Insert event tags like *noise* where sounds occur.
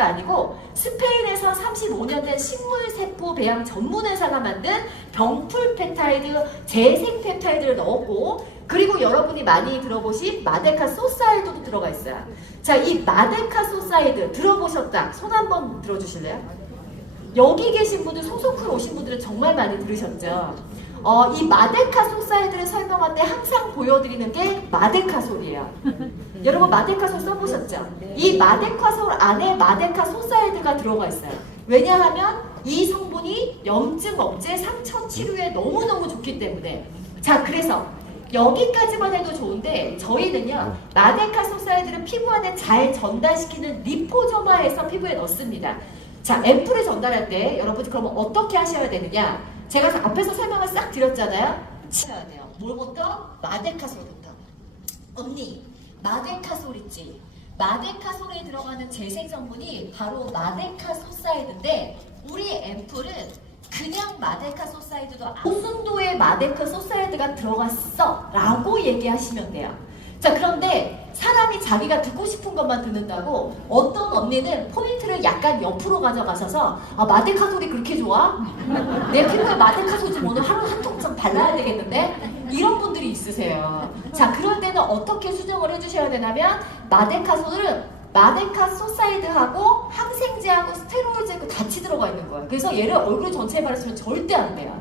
펩타이드가 아니고 스페인에서 35년 된 식물세포 배양 전문 회사가 만든 병풀 펩타이드, 재생 펩타이드를 넣었고 그리고 여러분이 많이 들어보신 마데카 소사이드도 들어가 있어요. 자, 이 마데카 소사이드 들어보셨다. 손 한번 들어주실래요? 여기 계신 분들 소속으로 오신 분들은 정말 많이 들으셨죠. 어, 이 마데카 소사이드를 설명할 때 항상 보여드리는 게 마데카솔이에요. *laughs* 여러분 마데카솔 써보셨죠? 이 마데카솔 안에 마데카 소사이드가 들어가 있어요. 왜냐하면 이 성분이 염증 억제, 상처 치료에 너무너무 좋기 때문에 자 그래서 여기까지만 해도 좋은데 저희는요 마데카 소사이드를 피부 안에 잘 전달시키는 리포저마에서 피부에 넣습니다. 자 앰플을 전달할 때 여러분 그러면 어떻게 하셔야 되느냐? 제가 앞에서 설명을 싹 드렸잖아요. 치셔야 돼요. 뭘부터? 마데카솔부터. 언니 마데카솔 있지? 마데카솔에 들어가는 재생 성분이 바로 마데카소사이드인데 우리 앰플은 그냥 마데카 소사이드도 고순도의 마데카 소사이드가 들어갔어 라고 얘기하시면 돼요 자 그런데 사람이 자기가 듣고 싶은 것만 듣는다고 어떤 언니는 포인트를 약간 옆으로 가져가셔서 아 마데카솔이 그렇게 좋아? 내 피부에 마데카솔 좀 오늘 하루 한통좀 발라야 되겠는데? 이런 분들이 있으세요. 자, 그럴 때는 어떻게 수정을 해주셔야 되냐면 마데카솔은 마데카 소사이드하고 항생제하고 스테로이드하고 같이 들어가 있는 거예요. 그래서 얘를 얼굴 전체에 바르시면 절대 안 돼요.